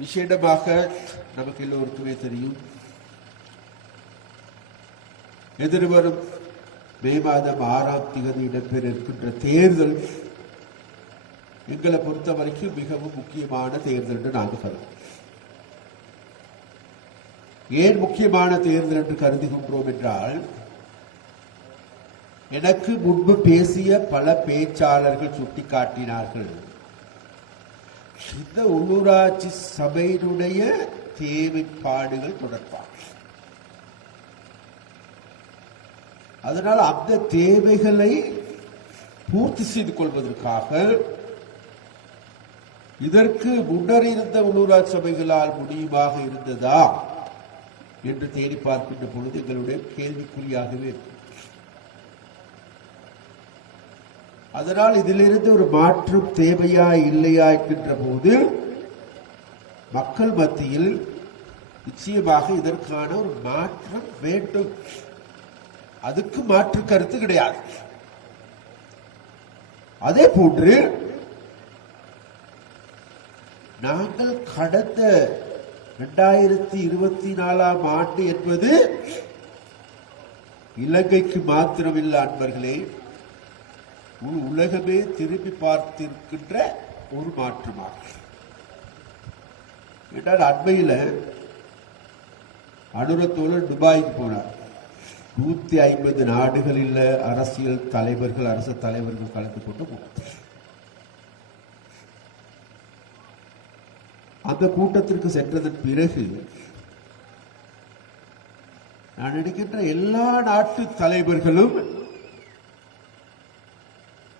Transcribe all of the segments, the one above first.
விசேடமாக நமக்கு எல்லோருக்குமே தெரியும், எதிர்வரும் மே மாதம் 6ஆம் தேதி இடம்பெற இருக்கின்ற தேர்தல் எங்களை பொறுத்த வரைக்கும் மிகவும் முக்கியமான தேர்தல் என்று நாங்கள் கருதுகிறோம். ஏன் முக்கியமான தேர்தல் என்று கருதுகின்றோம் என்றால், எனக்கு முன்பு பேசிய பல பேச்சாளர்கள் சுட்டிக்காட்டினார்கள், இந்த உள்ளூராட்சி சபையினுடைய தேவைப்பாடுகள் தொடர்பாக. அதனால் அந்த தேவைகளை பூர்த்தி செய்து கொள்வதற்காக இதற்கு முன்னர் இருந்த உள்ளூராட்சி சபைகளால் முடியுமாக இருந்ததா என்று தேடி பார்க்கின்ற பொழுது எங்களுடைய கேள்விக்குறியாகவே இருக்கும். அதனால் இதிலிருந்து ஒரு மாற்றம் தேவையா இல்லையா என்கின்ற போது மக்கள் மத்தியில் நிச்சயமாக இதற்கான ஒரு மாற்றம் வேண்டும். அதுக்கு மாற்று கருத்து கிடையாது. அதே போன்று நாங்கள் கடந்த 2024ஆம் ஆண்டு என்பது இலங்கைக்கு மாத்திரமில்லை அன்பர்களே, உலகமே திரும்பி பார்த்திருக்கின்ற ஒரு மாற்றமாகும். என்றால் அண்மையில் அனுரத்தோழர் துபாய்க்கு போனார். 150 நாடுகளில் அரசியல் தலைவர்கள், அரசு தலைவர்கள் கலந்து கொண்டு போனார். அந்த கூட்டத்திற்கு சென்றதன் பிறகு நான் நினைக்கின்ற எல்லா நாட்டு தலைவர்களும்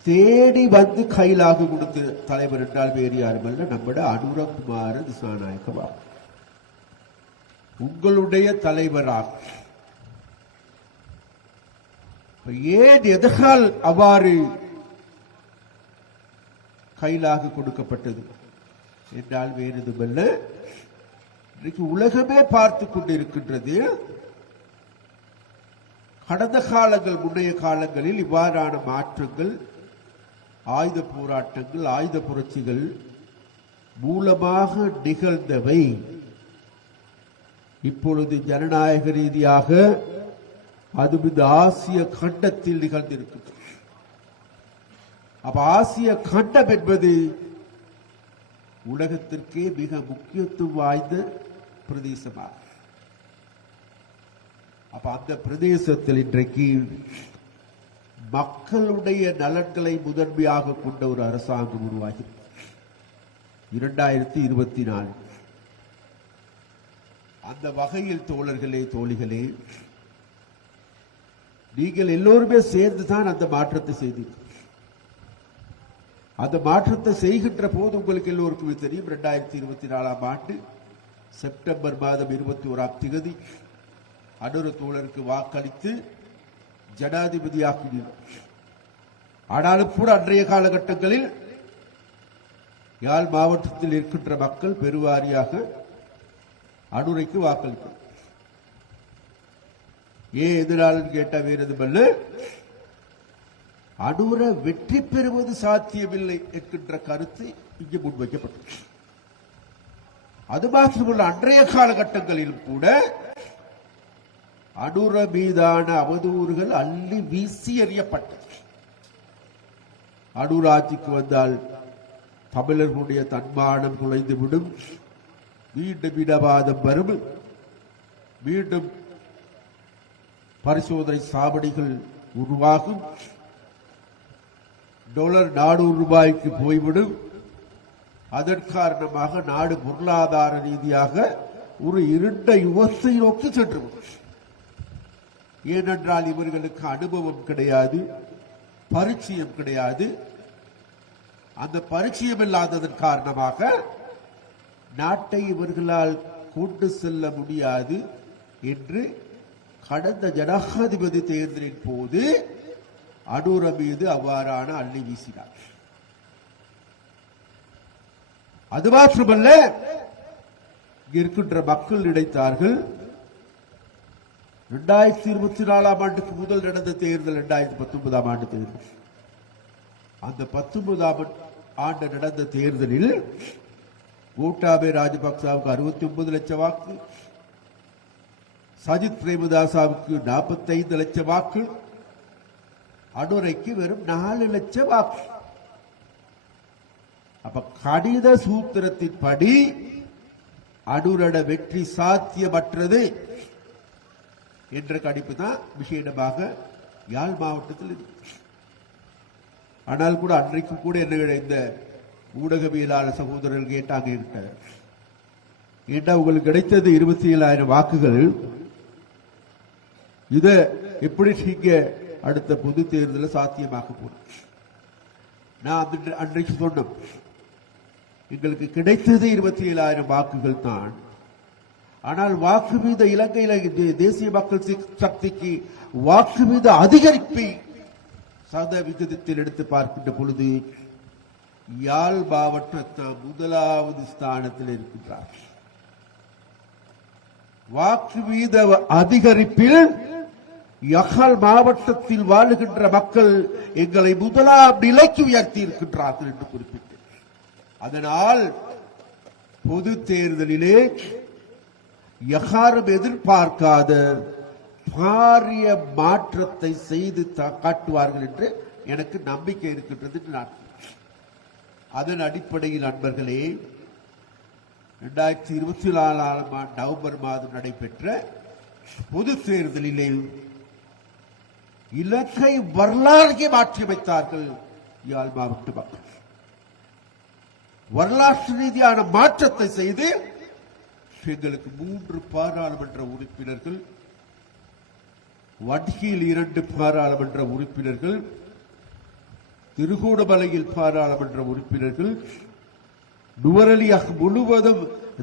தேடி வந்து கையிலாக கொடுத்த தலைவர் என்றால் வேறு யாருமல்ல, நம்முடைய அனுரகுமார திசாநாயக்கவா உங்களுடைய தலைவராக. ஏன் எதனால் அவ்வாறு கையிலாக கொடுக்கப்பட்டது என்றால் வேறு எதுமல்ல, இன்றைக்கு உலகமே பார்த்து கொண்டிருக்கின்றது. கடந்த காலங்கள், முன்னைய காலங்களில் இவ்வாறான மாற்றங்கள், ஆயுத போராட்டங்கள், ஆயுத புரட்சிகள் மூலமாக நிகழ்ந்தவை இப்பொழுது ஜனநாயக ரீதியாக அது இந்த ஆசிய கண்டத்தில் நிகழ்ந்திருக்கிறது. அப்ப ஆசிய கண்டம் என்பது உலகத்திற்கே மிக முக்கியத்துவம் வாய்ந்த பிரதேசமாகும். அப்ப அந்த பிரதேசத்தில் இன்றைக்கு மக்களுடைய நலன்களை முதன்மையாக கொண்ட ஒரு அரசாங்கம் உருவாகி 2024. அந்த வகையில் தோழர்களே, தோழிகளே, நீங்கள் எல்லோருமே சேர்ந்துதான் அந்த மாற்றத்தை செய்தீர்கள். அந்த மாற்றத்தை செய்கின்ற போது உங்களுக்கு எல்லோருக்குமே தெரியும், 2024ஆம் ஆண்டு செப்டம்பர் மாதம் 21ஆம் தேதி அனுர தோழருக்கு வாக்களித்து ஜனாதிபதியாக்கினார். ஆனாலும் கூட அன்றைய காலகட்டங்களில் யாழ் மாவட்டத்தில் இருக்கின்ற மக்கள் பெருவாரியாக அனுரைக்கு வாக்களித்தார். ஏன் எதிராளர் கேட்ட வேறு எதுமல்ல, அனுர வெற்றி பெறுவது சாத்தியமில்லை என்கின்ற கருத்து இங்கு முன்வைக்கப்பட்டது. அது மாத்திரமல்ல, அன்றைய காலகட்டங்களிலும் கூட அனுர மீதான அவதூறுகள் அள்ளி வீசி எறியப்பட்டது. அனுராட்சிக்கு வந்தால் தமிழர்களுடைய தன்மானம் குலைந்துவிடும், மீண்டும் இடவாதம் வரும், மீண்டும் பரிசோதனை சாவடிகள் உருவாகும், டாலர் 400 ரூபாய்க்கு போய்விடும். அதன் காரணமாக நாடு பொருளாதார ரீதியாக ஒரு இருண்ட யுகத்தை நோக்கி சென்றுவிடும். ஏனென்றால் இவர்களுக்கு அனுபவம் கிடையாது, பரிச்சயம் கிடையாது. அந்த பரிச்சயம் இல்லாததன் காரணமாக நாட்டை இவர்களால் கொண்டு செல்ல முடியாது என்று கடந்த ஜனாதிபதி தேர்தலின் போது அனுர மீது அவ்வாறான அள்ளி வீசினார். அது மாத்திரமல்ல, இருக்கின்ற மக்கள் நினைத்தார்கள் 2024ஆம் ஆண்டுக்கு முதல் நடந்த தேர்தல் 2019ஆம் ஆண்டு தேர்தல். அந்த 19ஆம் ஆண்டு நடந்த தேர்தலில் கோட்டாபே ராஜபக்சாவுக்கு 69 லட்சம் வாக்கு, சஜித் பிரேமதாசாவுக்கு 45 லட்சம் வாக்கு, அனுரைக்கு வெறும் 4 லட்சம் வாக்கு. அப்ப கடித சூத்திரத்தின்படி அனுரட வெற்றி சாத்தியமற்றது என்ற கணிப்பு தான் விசேடமாக யாழ் மாவட்டத்தில் இருக்கு. ஆனால் கூட அன்றைக்கு கூட என்ன இந்த ஊடகவியலாளர் சகோதரர்கள் கேட்டாங்க, ஏண்டா உங்களுக்கு கிடைத்தது 27,000 வாக்குகள், இத எப்படி நீங்க அடுத்த பொது தேர்தலில் சாத்தியமாக்க போறோம்? நான் அன்றைக்கு சொன்னோம், எங்களுக்கு கிடைத்தது 27,000 வாக்குகள் தான். ஆனால் வாக்கு வீத இலங்கையில தேசிய மக்கள் சக்திக்கு வாக்கு வீத அதிகரிப்பை சதவிகிதத்தில் எடுத்து பார்க்கின்ற பொழுது யாழ் மாவட்டத்தை முதலாவது ஸ்தானத்தில் இருக்கின்றார். வாக்கு வீத அதிகரிப்பில் யாழ் மாவட்டத்தில் வாழுகின்ற மக்கள் எங்களை முதலாம் நிலைக்கு உயர்த்தி இருக்கின்றார்கள் என்று குறிப்பிட்டு, அதனால் பொது தேர்தலிலே யாரும் எதிர்பார்க்காத பாரிய மாற்றத்தை செய்து காட்டுவார்கள் என்று எனக்கு நம்பிக்கை இருக்கின்றது. அதன் அடிப்படையில் நண்பர்களே, 2024 நவம்பர் மாதம் நடைபெற்ற பொது தேர்தலிலே இலங்கை வரலாற்றை மாற்றியமைத்தார்கள் யாழ் மாவட்ட மக்கள். வரலாற்று ரீதியான மாற்றத்தை செய்து எங்களுக்கு 3 பாராளுமன்ற உறுப்பினர்கள், வடக்கில் 2 பாராளுமன்ற உறுப்பினர்கள், திருகோணமலையில் பாராளுமன்ற உறுப்பினர்கள், நுவரெலியா முழுவதும்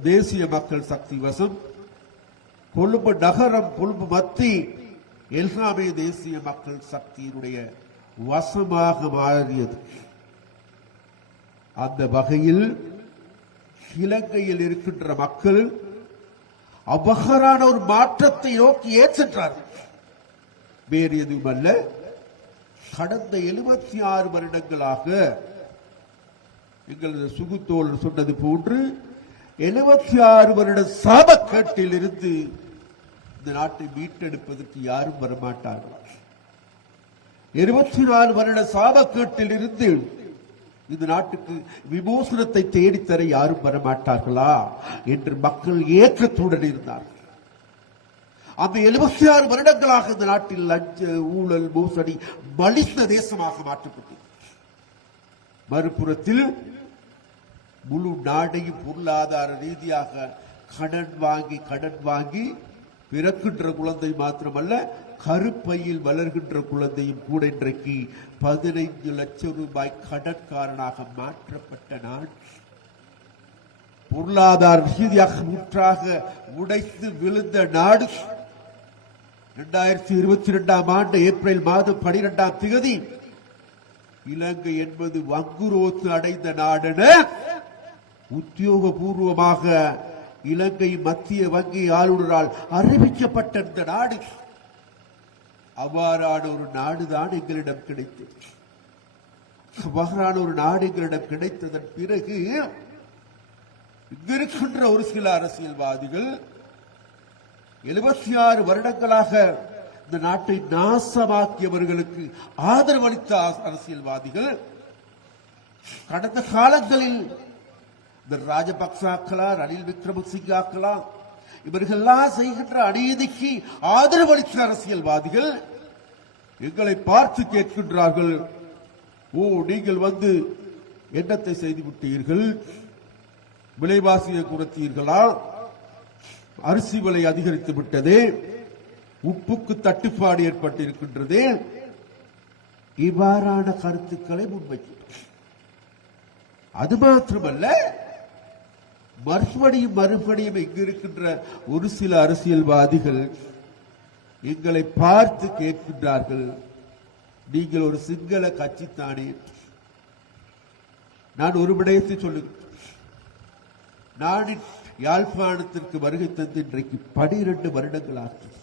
தேசிய மக்கள் சக்தி வசம், கொழும்பு நகரம், கொழும்பு மத்தி எல்லாமே தேசிய மக்கள் சக்தியினுடைய வசமாக மாறியது. அந்த வகையில் இலங்கையில் இருக்கின்ற மக்கள் அபகரான ஒரு மாற்றத்தை நோக்கி ஏற்றார்கள். வேறு எதுவும் அல்ல, கடந்த 76 வருடங்களாக எங்களது சுகுத்தோழர் சொன்னது போன்று 76 வருட சாபக்கேட்டில் இருந்து இந்த நாட்டை மீட்டெடுப்பதற்கு யாரும் வரமாட்டார்கள். 24 வருட சாபக்கேட்டில் இருந்து இந்த நாட்டுக்கு விமோசனத்தை தேடித்தர யாரும் வரமாட்டார்களா என்று மக்கள் ஏக்கத்துடன் இருந்தார்கள். அந்த 76 வருடங்களாக இந்த நாட்டில் லஞ்ச ஊழல் மோசடி மலிந்த தேசமாக மாற்றப்பட்டது. மறுபுறத்தில் முழு நாடையும் பொருளாதார ரீதியாக கடன் வாங்கி பிறக்கின்ற குழந்தை மாத்திரமல்ல, கருப்பையில் வளர்கின்ற குழந்தையும் கூட இன்றைக்கு 15 லட்சம் ரூபாய் கடற்காரனாக மாற்றப்பட்ட நாடு. பொருளாதார ரீதியாக முற்றாக உடைத்து விழுந்த நாடு. 2022 ஆண்டு ஏப்ரல் மாதம் 12ஆம் தேதி இலங்கை என்பது வங்குரோத்து அடைந்த நாடென உத்தியோகபூர்வமாக இலங்கை மத்திய வங்கி ஆளுநரால் அறிவிக்கப்பட்ட இந்த நாடு. அவ்வாறான ஒரு நாடுதான் எங்களிடம் கிடைத்தது. அவ்வாறான ஒரு நாடு எங்களிடம் கிடைத்ததன் பிறகு இங்கிருக்கின்ற ஒரு சில அரசியல்வாதிகள் 76 வருடங்களாக இந்த நாட்டை நாசமாக்கியவர்களுக்கு ஆதரவளித்த அரசியல்வாதிகள் கடந்த காலங்களில் இந்த ராஜபக்சாக்களா, ரணில் விக்ரமசிங்காக்களா, இவர்களெல்லாம் செய்கின்ற அநீதிக்கு ஆதரவளித்த அரசியல்வாதிகள் எங்களை பார்த்து கேட்கின்றார்கள், ஓ நீங்கள் வந்து என்னத்தை செய்து விட்டீர்கள்? விலைவாசியை குறைத்தீர்களா? அரிசி விலை அதிகரித்து விட்டது, உப்புக்கு தட்டுப்பாடு ஏற்பட்டிருக்கின்றது. இவ்வாறான கருத்துக்களை முன்வைக்கிறார். அது மாத்திரமல்ல, மறுபடியும் இங்கு இருக்கின்ற ஒரு சில அரசியல்வாதிகள் எங்களை பார்த்து கேட்கின்றார்கள், நீங்கள் ஒரு சிங்கள கட்சித்தானே? நான் ஒரு விடயத்தை சொல்லுகிறேன். நான் யாழ்ப்பாணத்திற்கு வருகை தந்து இன்றைக்கு 12 வருடங்கள் ஆகும்.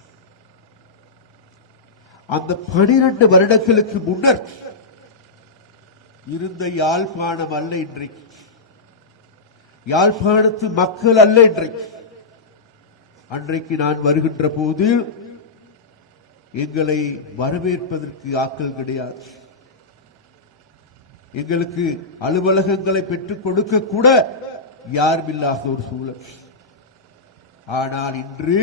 அந்த 12 வருடங்களுக்கு முன்னர் இருந்த யாழ்ப்பாணம் அல்ல இன்றைக்கு. யாழ்ப்பாணத்து மக்கள் அல்ல இன்றைக்கு. அன்றைக்கு நான் வருகின்ற போது எங்களை வரவேற்பதற்கு ஆட்கள் கிடையாது. எங்களுக்கு அலுவலகங்களை பெற்றுக் கொடுக்க கூட யாரும் இல்லாத ஒரு சூழல். ஆனால் இன்று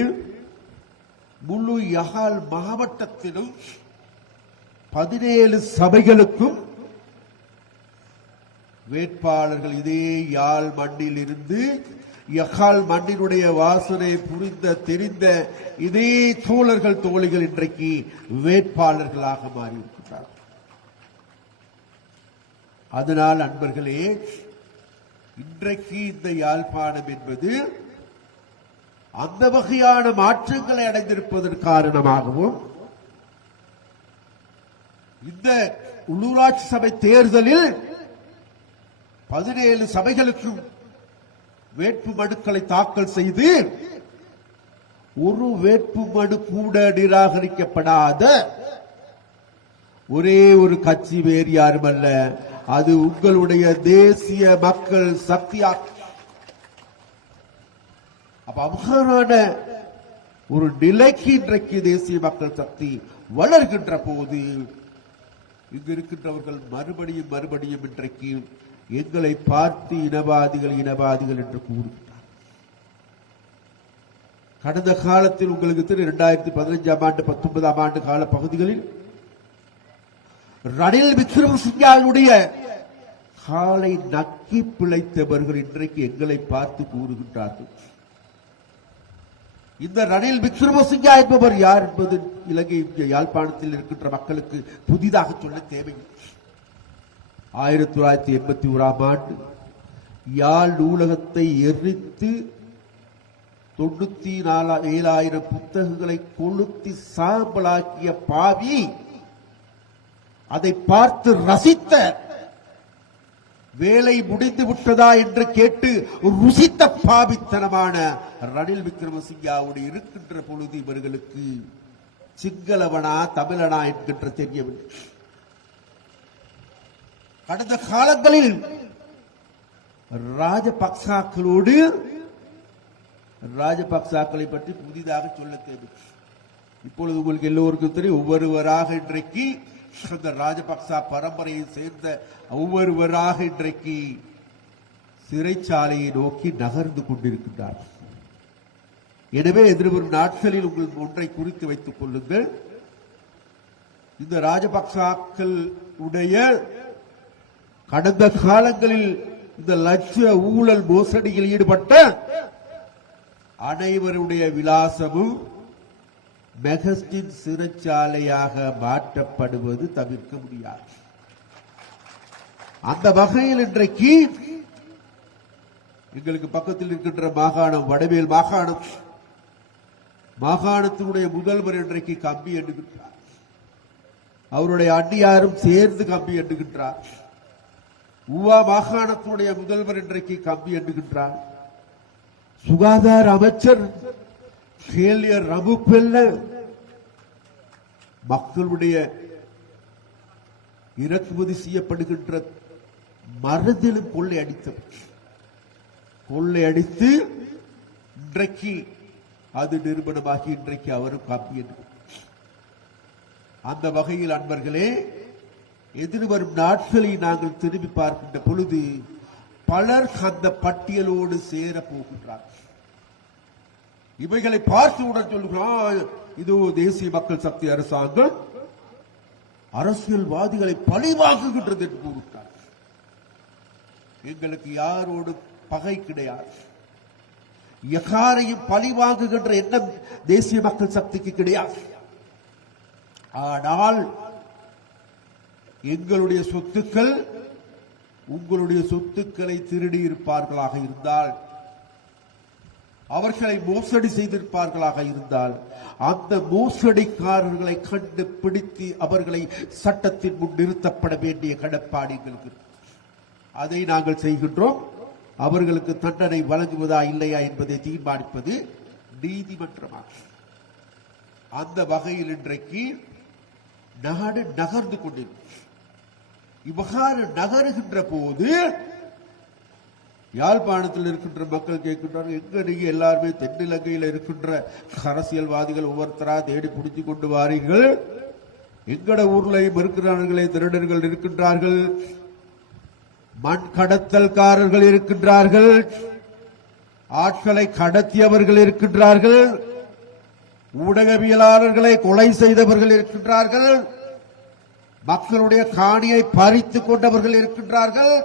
முழு யாழ் மாவட்டத்திலும் 17 சபைகளுக்கும் வேட்பாளர்கள் இதே யாழ் மண்ணில் இருந்து யகால் மண்ணினுடைய வாசனை புரிந்த தெரிந்த இதே தோழர்கள் தோழிகள் இன்றைக்கு வேட்பாளர்களாக மாறியிருக்கிறார்கள். அதனால் அன்பர்களே, இன்றைக்கு இந்த யாழ்ப்பாணம் என்பது அந்த வகையான மாற்றங்களை அடைந்திருப்பதன் காரணமாகவும் இந்த உள்ளூராட்சி சபை தேர்தலில் 17 சபைகளுக்கும் வேட்பு மனுக்களை தாக்கல் செய்து ஒரு வேட்பு மனு கூட நிராகரிக்கப்படாத ஒரே ஒரு கட்சி வேறு யாரும் அல்ல, அது உங்களுடைய தேசிய மக்கள் சக்தியா. அப்ப அவ்வாறான ஒரு நிலைக்கு இன்றைக்கு தேசிய மக்கள் சக்தி வளர்கின்ற போது இங்கு இருக்கின்றவர்கள் மறுபடியும் இன்றைக்கு எங்களை பார்த்து இனவாதிகள் என்று கூறுகிறார். கடந்த காலத்தில் உங்களுக்கு தெரியும், 2015ஆம் ஆண்டு 19ஆம் ஆண்டு கால பகுதிகளில் ரணில் விக்ரமசிங்கவினுடைய காலை நக்கி பிழைத்தவர்கள் இன்றைக்கு எங்களை பார்த்து கூறுகின்றார்கள். இந்த ரணில் விக்ரமசிங்கா என்பவர் யார் என்பது இலங்கை யாழ்ப்பாணத்தில் இருக்கின்ற மக்களுக்கு புதிதாக சொல்ல தேவையில்லை. 1981ஆம் ஆண்டு யாழ் நூலகத்தை எரித்து 97,000 புத்தகங்களை கொளுத்தி சாம்பலாக்கிய பாவி, அதை பார்த்து ரசித்த, வேலை முடிந்து விட்டதா என்று கேட்டு ருசித்த பாவித்தனமான ரணில் விக்ரமசிங்காவோடு இருக்கின்ற பொழுது இவர்களுக்கு சிங்களவனா தமிழனா என்கின்ற தெரியவில்லை. கடந்த காலங்களில் ராஜபக்சாக்களை பற்றி புதிதாக சொல்ல தேவை. இப்பொழுது உங்களுக்கு எல்லோருக்கும் தெரியும், ஒவ்வொருவராக இன்றைக்கு அந்த ராஜபக்சா பரம்பரையை சேர்ந்த ஒவ்வொருவராக இன்றைக்கு சிறைச்சாலையை நோக்கி நகர்ந்து கொண்டிருக்கின்றார். எனவே எதிர்வரும் நாட்களில் உங்கள் ஒன்றை குறித்து வைத்துக் கொள்ளுங்கள். இந்த ராஜபக்சாக்கள் உடைய கடந்த காலங்களில் இந்த லட்ச ஊழல் மோசடியில் ஈடுபட்ட அனைவருடைய விலாசமும் மெகஸ்டின் சிறைச்சாலையாக மாற்றப்படுவது தவிர்க்க முடியாது. அந்த வகையில் இன்றைக்கு எங்களுக்கு பக்கத்தில் இருக்கின்ற மாகாணம் வடமேல் மாகாணத்தினுடைய முதல்வர் இன்றைக்கு கம்பி எண்ணுகின்றார். அவருடைய அண்ணியாரும் சேர்ந்து கம்பி எண்ணுகின்றார். ஊவா மாகாணத்தினுடைய முதல்வர் இன்றைக்கு கம்பி எண்ணுகின்றார். சுகாதார அமைச்சர் கேலியர் ரபுப்பெல்ல மக்களுடைய இறக்குமதி செய்யப்படுகின்ற மருந்திலும் கொள்ளையடித்து இன்றைக்கு அது நிறுவனமாகி இன்றைக்கு அவரும் காப்பி. அந்த வகையில் அன்பர்களே, எதிர்வரும் நாட்களை நாங்கள் திரும்பி பார்க்கின்ற பொழுது பலர் அந்த பட்டியலோடு சேர போகின்றார். இவைகளை பார்த்துவுடன் சொல்கிறார், இது தேசிய மக்கள் சக்தி அரசாங்கம் அரசியல்வாதிகளை பழிவாங்குகின்றது என்று கூறுகிறார். எங்களுக்கு யாரோடு பகை கிடையாது, யாரையும் பழிவாங்குகின்ற எண்ணம் தேசிய மக்கள் சக்திக்கு கிடையாது. ஆனால் எங்களுடைய சொத்துக்கள் உங்களுடைய சொத்துக்களை திருடி இருப்பார்களாக இருந்தால், அவர்களை மோசடி செய்திருப்பார்களாக இருந்தால், அந்த மோசடிக்காரர்களை கண்டுபிடித்து அவர்களை சட்டத்தின் முன் நிறுத்தப்பட வேண்டிய கடப்பாடு எங்களுக்கு. அதை நாங்கள் செய்கின்றோம். அவர்களுக்கு தண்டனை வழங்குவதா இல்லையா என்பதை தீர்மானிப்பது நீதிமன்றமாகும். அந்த வகையில் இன்றைக்கு நாடு நகர்ந்து கொண்டிருக்கும். இவ்வாறு நகருகின்ற போது யாழ்ப்பாணத்தில் இருக்கின்ற மக்கள் கேட்கின்றார்கள், எங்க நீங்க எல்லாருமே தென்னிலங்கையில் இருக்கின்ற அரசியல்வாதிகள் ஒவ்வொருத்தரா தேடி பிடித்துக் கொண்டு வாரீர்கள், எங்கட ஊர்லையும் இருக்கிறார்களே திருடர்கள் இருக்கின்றார்கள், மண் கடத்தல்காரர்கள் இருக்கின்றார்கள், ஆட்களை கடத்தியவர்கள் இருக்கின்றார்கள், ஊடகவியலாளர்களை கொலை செய்தவர்கள் இருக்கின்றார்கள், மக்களுடைய காணியை பறித்துக் கொண்டவர்கள் இருக்கின்றார்கள்,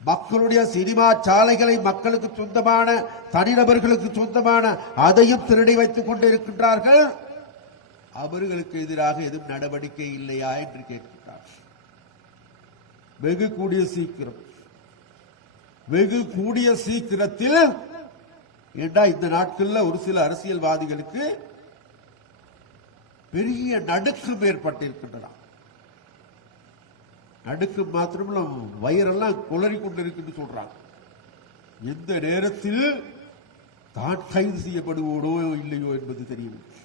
மக்களுடைய சினிமா சாலைகளை மக்களுக்கு சொந்தமான தனிநபர்களுக்கு சொந்தமான அதையும் திருடி வைத்துக் கொண்டிருக்கின்றார்கள். அவர்களுக்கு எதிராக எதுவும் நடவடிக்கை இல்லையா என்று கேட்கின்றார். வெகு கூடிய சீக்கிரத்தில் ஏண்டா இந்த நாட்களில் ஒரு சில அரசியல்வாதிகளுக்கு பெரிய நடுக்கம் ஏற்பட்டிருக்கின்றன. நடுக்கம் மாத்திரமல்ல, வயிறெல்லாம் குளறி கொண்டிருக்கு சொல்றாங்க. எந்த நேரத்தில் தான் கைது செய்யப்படுவோடோ இல்லையோ என்பது தெரியவில்லை.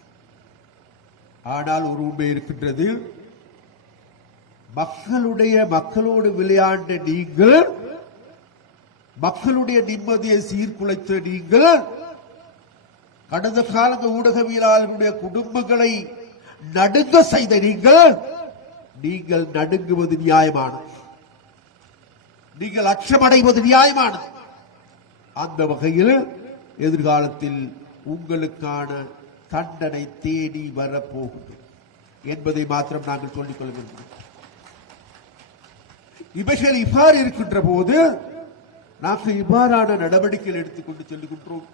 ஆனால் ஒரு உண்மை இருக்கின்றது, மக்களோடு விளையாண்ட நீங்கள், மக்களுடைய நிம்மதியை சீர்குலைத்த நீங்கள், கடந்த கால ஊடகவியலாளர்களுடைய குடும்பங்களை நடுங்க செய்த நீங்கள் நடுங்குவது நியாயமானது, நீங்கள் அச்சமடைவது நியாயமானது. அந்த வகையில் எதிர்காலத்தில் உங்களுக்கான தண்டனை தேடி வரப்போகுது என்பதை மாத்திரம் நாங்கள் சொல்லிக் கொள்ள வேண்டும். இவைகள் இவ்வாறு இருக்கின்ற போது நாங்கள் இவ்வாறான நடவடிக்கைகள் எடுத்துக்கொண்டு செல்லுகின்றோம்.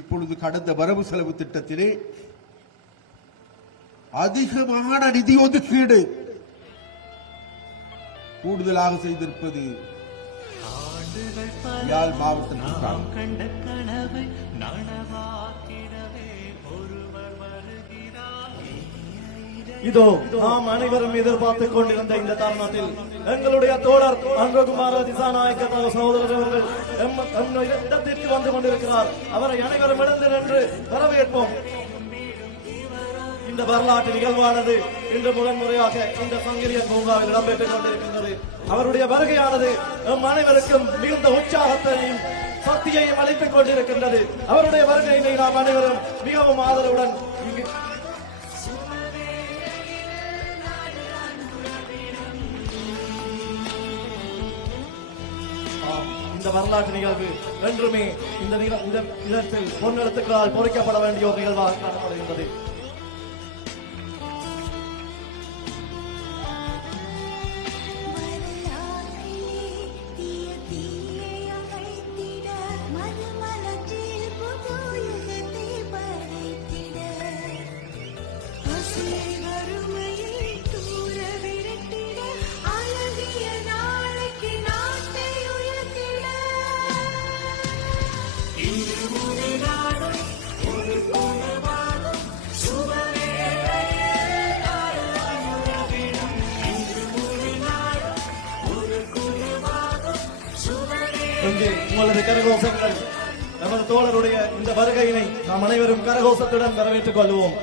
இப்பொழுது கடந்த வரவு செலவு திட்டத்திலே அதிகமான நிதி ஒதுக்கீடு கூடுதலாக செய்திருப்பது யாழ் மாவட்டத்திற்காக. இதோ நாம் அனைவரும் எதிர்பார்த்துக் கொண்டிருந்த இந்த தருணத்தில் எங்களுடைய தோழர் அன்பகுமார திசாநாயக்க சகோதரர் அவர்கள் இடத்திற்கு வந்து கொண்டிருக்கிறார். அவரை அனைவரும் எழுந்து நின்று வரவேற்போம். இந்த வரலாற்று நிகழ்வானது இன்று முதன்முறையாக இந்த சங்கிலியன் பூங்காவில் இடம்பெற்றுக் கொண்டிருக்கின்றது. அவருடைய வருகையானது நம் அனைவருக்கும் மிகுந்த உற்சாகத்தையும் சக்தியையும் அளித்துக் கொண்டிருக்கின்றது. அவருடைய வருகையை நாம் அனைவரும் மிகவும் ஆதரவுடன் இந்த வரலாற்று நிகழ்வு என்றுமே இந்த இடத்தில் பொன்னெழுத்துக்களால் பொறிக்கப்பட வேண்டிய ஒரு நிகழ்வாக காணப்படுகின்றது. உங்களது கரகோஷங்கள் நமது தோழருடைய இந்த வருகையினை நாம் அனைவரும் கரகோஷத்துடன் வரவேற்றுக் கொள்வோம்.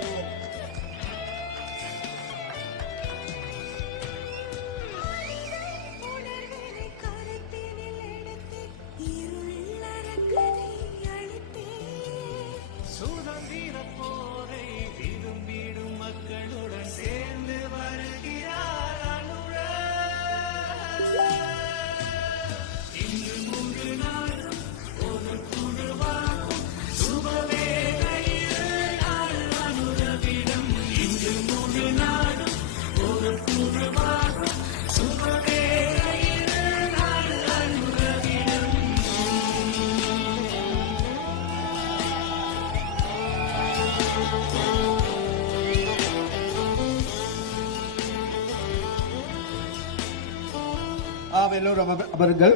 எல்லோரும் அமருங்கள்.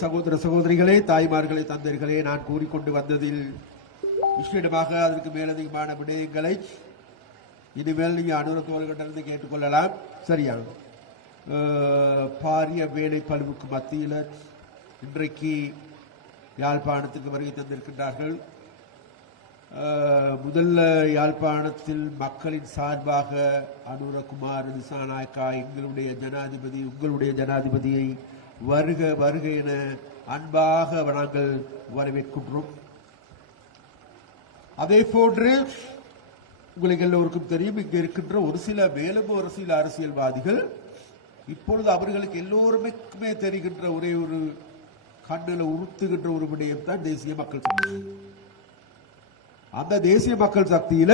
சகோதர சகோதரிகளே, தாய்மார்களே, தந்தைகளே, நான் கூறிக்கொண்டு வந்ததில் விசேடமாக அதற்கு மேலதிகமான விடயங்களை இனிமேல் நீங்க அனுரத்தோர்களிடமிருந்து கேட்டுக்கொள்ளலாம். சரியா? பாரிய வேலை பழுவுக்கு மத்தியில் இன்றைக்கு யாழ்ப்பாணத்துக்கு வருகை தந்திருக்கின்றார்கள். முதல்ல யாழ்ப்பாணத்தில் மக்களின் சார்பாக அனுரகுமார் திசாநாயக்கா எங்களுடைய ஜனாதிபதி, உங்களுடைய ஜனாதிபதியை வருக வருக என அன்பாக நாங்கள் வரவேற்கின்றோம். அதே போன்று உங்களுக்கு எல்லோருக்கும் தெரியும், இங்க இருக்கின்ற ஒரு சில மேலும் ஒரு சில அரசியல்வாதிகள் இப்பொழுது அவர்களுக்கு எல்லோருமே தெரிகின்ற ஒரே ஒரு கண்ணில் உறுத்துகின்ற ஒரு விடயம் தான் தேசிய மக்கள் சக்தி. அந்த தேசிய மக்கள் சக்தியில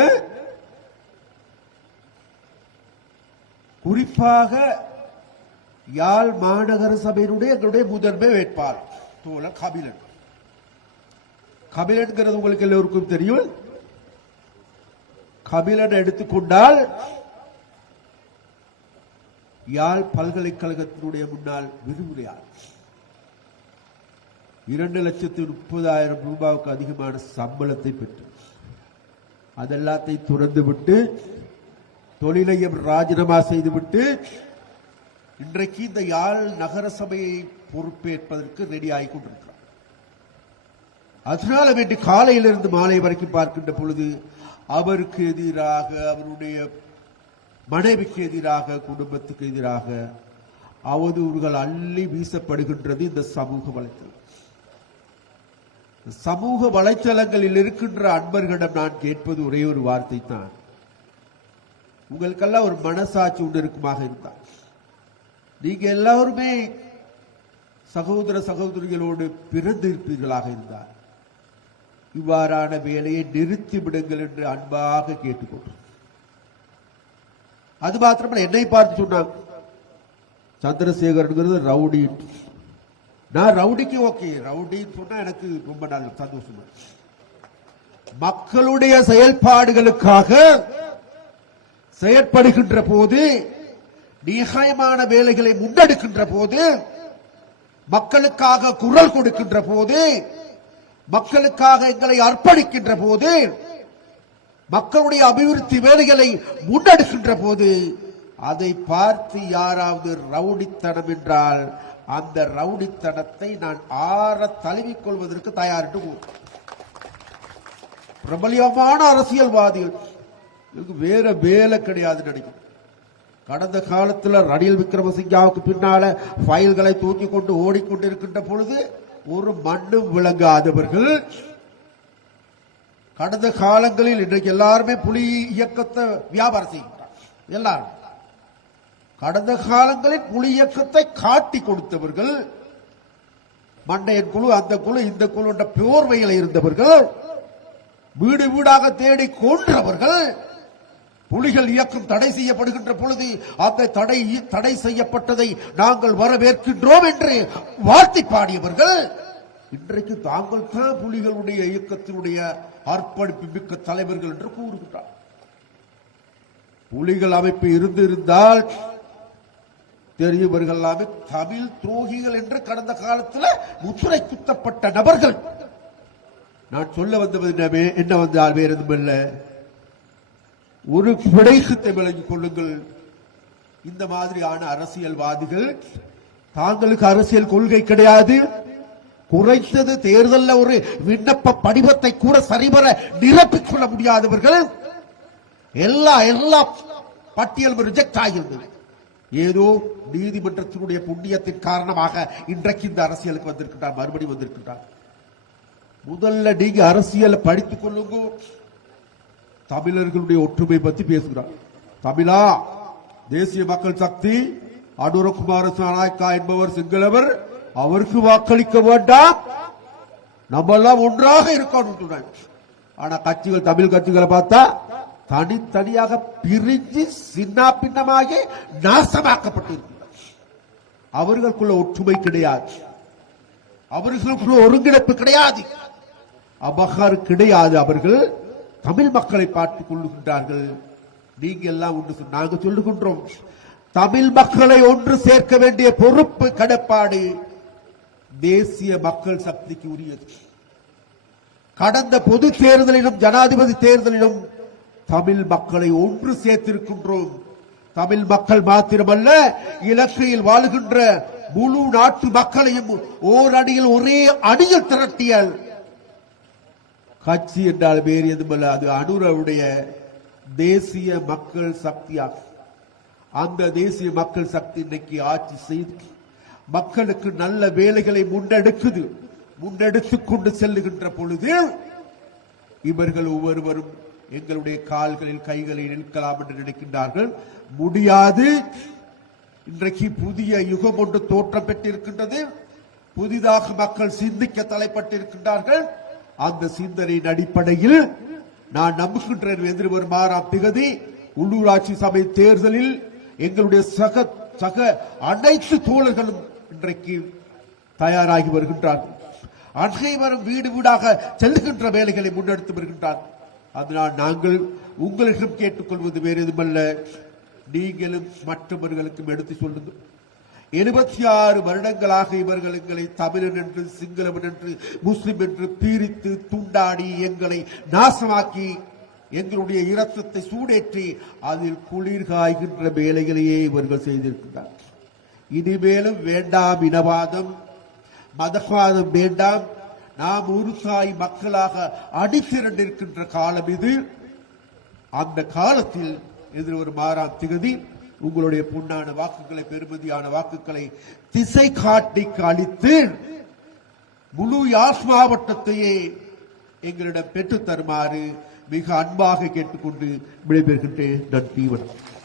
குறிப்பாக யாழ் மாநகர சபையினுடைய எங்களுடைய முதன்மை வேட்பாளர் தோழர் கபிலன். கபிலன்கிறது உங்களுக்கு எல்லோருக்கும் தெரியும். கபிலன் எடுத்துக்கொண்டால் யாழ் பல்கலைக்கழகத்தினுடைய முன்னாள் விரிவுரையாளர் 2,30,000 ரூபாய்க்கு அதிகமான சம்பளத்தை பெற்று அதெல்லாத்தையும் துறந்துவிட்டு தொழிலையும் ராஜினாமா செய்துவிட்டு இன்றைக்கு இந்த யாழ் நகர சபையை பொறுப்பேற்பதற்கு ரெடி ஆகி கொண்டிருக்கிறார். அதனால வேண்டி காலையிலிருந்து மாலை வரைக்கும் பார்க்கின்ற பொழுது அவருக்கு எதிராக, அவருடைய மனைவிக்கு எதிராக, குடும்பத்துக்கு எதிராக அவதூறுகள் அள்ளி வீசப்படுகின்றது இந்த சமூக வலைத்தளம். சமூக வலைத்தளங்களில் இருக்கின்ற அன்பர்களிடம் நான் கேட்பது ஒரே ஒரு வார்த்தை தான். உங்களுக்கெல்லாம் ஒரு மனசாட்சி ஒன்று இருக்குமாக இருந்தால் நீங்க எல்லாருமே சகோதர சகோதரிகளோடு பிறந்து இருப்பீர்களாக இருந்தால் இவ்வாறான வேலையை நிறுத்தி விடுங்கள் என்று அன்பாக கேட்டுக்கொண்டோம். அது மாத்திரமல்ல, என்னை பார்த்து சொன்னாங்க சந்திரசேகரன் ரவுடி. நான் ரவுடிக்கு ஓகே, ரவுடின்னு சொன்னா எனக்கு ரொம்ப நல்ல சந்தோஷம். மக்களுடைய செயல்பாடுகளுக்காக செயற்படுகின்ற போது, நியாயமான வேலைகளை முன்னெடுக்கின்ற போது, மக்களுக்காக குரல் கொடுக்கின்ற போது, மக்களுக்காக எங்களை அர்ப்பணிக்கின்ற போது, மக்களுடைய அபிவிருத்தி வேலைகளை முன்னெடுக்கின்ற போது அதை பார்த்து யாராவது ரவுடித்தனம் என்றால் அந்த ரவுடித்தனத்தை நான் ஆற தழுவிக் கொள்வதற்கு தயார் என்று பிரபலியமான அரசியல்வாதிகள் வேற வேலை கிடையாது நினைக்கிறேன். கடந்த காலத்தில் ரணில் விக்ரமசிங்காவுக்கு பின்னால ஃபைல்களை தூக்கி கொண்டு ஓடிக்கொண்டிருக்கின்ற பொழுது ஒரு மண்ணும் விளங்காதவர்கள் கடந்த காலங்களில் இன்றைக்கு எல்லாருமே புலி இயக்கத்தை வியாபாரம் செய்கின்றார். எல்லாரும் கடந்த காலங்களில் புலி இயக்கத்தை காட்டி கொடுத்தவர்கள், மண்டையன் குழு, அந்த குழு, இந்த குழு என்ற போர்வையில் இருந்தவர்கள், வீடு வீடாக தேடி கொன்றவர்கள், புலிகள் இயக்கம் தடை செய்யப்படுகின்ற பொழுது அந்த தடை செய்யப்பட்டதை நாங்கள் வரவேற்கின்றோம் என்று வாழ்த்தி பாடியவர்கள் இன்றைக்கு தாங்கள் தான் புலிகளுடைய இயக்கத்தினுடைய அர்ப்பணிப்பு மிக்க தலைவர்கள் என்று கூறுகின்றார். புலிகள் அமைப்பு இருந்திருந்தால் தெரியவர்கள் எல்லாமே தமிழ் துரோகிகள் என்று கடந்த காலத்தில் முத்திரை குத்தப்பட்ட நபர்கள். நான் சொல்ல வந்தது என்ன வந்தால் வேறு எதுவும் இல்லை, ஒரு பிழைக்கத்தை விளங்கிக் கொள்ளுங்கள். இந்த மாதிரியான அரசியல்வாதிகள் தாங்களுக்கு அரசியல் கொள்கை கிடையாது, குறைந்தது தேர்தலில் ஒரு விண்ணப்ப படிவத்தை கூட சரிவர நிரப்பிக் கொள்ள முடியாதவர்கள், எல்லா பட்டியலும் ரிஜெக்ட் ஆகியிருந்தது. ஏதோ நீதிமன்றத்தினுடைய புண்ணியத்தின் காரணமாக இன்றைக்கு இந்த அரசியலுக்கு வந்திருக்கின்றார், மறுபடி வந்திருக்கின்றார். முதல்ல நீங்க அரசியலை படித்துக் கொள்ளுங்க. தமிழர்களுடைய ஒற்றுமை பற்றி பேசுகிறார். தமிழா, தேசிய மக்கள் சக்தி, அனுரகுமார நாயக்கா என்பவர் சிங்களவர், அவருக்கு வாக்களிக்க வேண்டாம், நம்ம எல்லாம் ஒன்றாக இருக்கணும். ஆனா கட்சிகள், தமிழ் கட்சிகளை பார்த்தா தனித்தனியாக பிரிஞ்சு சின்ன பின்னமாகி நாசமாக்கப்பட்டிருக்கிறார். அவர்களுக்குள்ள ஒற்றுமை கிடையாது, அவர்களுக்குள்ள ஒருங்கிணைப்பு கிடையாது, அபகார் கிடையாது. அவர்கள் தமிழ் மக்களை பார்த்துக் கொள்ளுகின்றார்கள். நீங்க எல்லாம் ஒன்று, நாங்க சொல்லுகின்றோம், தமிழ் மக்களை ஒன்று சேர்க்க வேண்டிய பொறுப்பு, கடப்பாடு தேசிய மக்கள் சக்திக்கு உரியது. கடந்த பொது தேர்தலிலும் ஜனாதிபதி தேர்தலிலும் தமிழ் மக்களை ஒன்று சேர்த்திருக்கின்றோம். தமிழ் மக்கள் மாத்திரமல்ல, இலங்கையில் வாழுகின்ற முழு நாட்டு மக்களையும் ஓரடியில் ஒரே அணியில் திரட்டிய கட்சி என்றால் வேறு எதுமல்ல, அது அனுரவுடைய தேசிய மக்கள் சக்தியாகும். அந்த தேசிய மக்கள் சக்தி இன்னைக்கு ஆட்சி செய்து மக்களுக்கு நல்ல வேலைகளை முன்னெடுத்துக் கொண்டு செல்லுகின்ற பொழுது இவர்கள் ஒவ்வொருவரும் எங்களுடைய கால்களில் கைகளில் நிற்கலாம் என்று நினைக்கின்றார்கள். முடியாது. இன்றைக்கு புதிய யுகம் ஒன்று தோற்றம் பெற்றிருக்கின்றது. புதிதாக மக்கள் சிந்திக்க தலைப்பட்டிருக்கின்றார்கள். அந்த சிந்தனையின் அடிப்படையில் நான் நம்புகின்றேன் எதிர்வரும் 6ஆம் தேதி உள்ளூராட்சி சபை தேர்தலில் எங்களுடைய சக அனைத்து தோழர்களும் இன்றைக்கு தயாராகி வருகின்றார்கள். அனைவரும் வீடு வீடாக செல்லுகின்ற வேலைகளை முன்னெடுத்து வருகின்றார்கள். அதனால் நாங்கள் உங்களிடம் கேட்டுக்கொள்வது வேறு எதுமல்ல, நீங்களும் மற்றவர்களுக்கும் எடுத்து சொல்லுங்கள். 76 வருடங்களாக இவர்கள் எங்களை தமிழன் என்று, சிங்களவன் என்று, முஸ்லிம் என்று பிரித்து துண்டாடி எங்களை நாசமாக்கி எங்களுடைய இரத்தத்தை சூடேற்றி அதில் குளிர் காய்கின்ற வேலைகளையே இவர்கள் செய்திருக்கிறார்கள். இனிமேலும் வேண்டாம் இனவாதம், மதவாதம் வேண்டாம். நாம் ஒரு தாய் மக்களாக அடித்திரண்டிருக்கின்ற காலம் இது. அந்த காலத்தில் எதிர்வரும் 6ஆம் தேதி உங்களுடைய பொன்னான வாக்குகளை, பெருமதியான வாக்குகளை திசை காட்டி அளித்து முழு யாழ் மாவட்டத்தையே எங்களிடம் பெற்றுத் தருமாறு மிக அன்பாக கேட்டுக்கொண்டு விடைபெறுகின்றேன். நன்றி, வணக்கம்.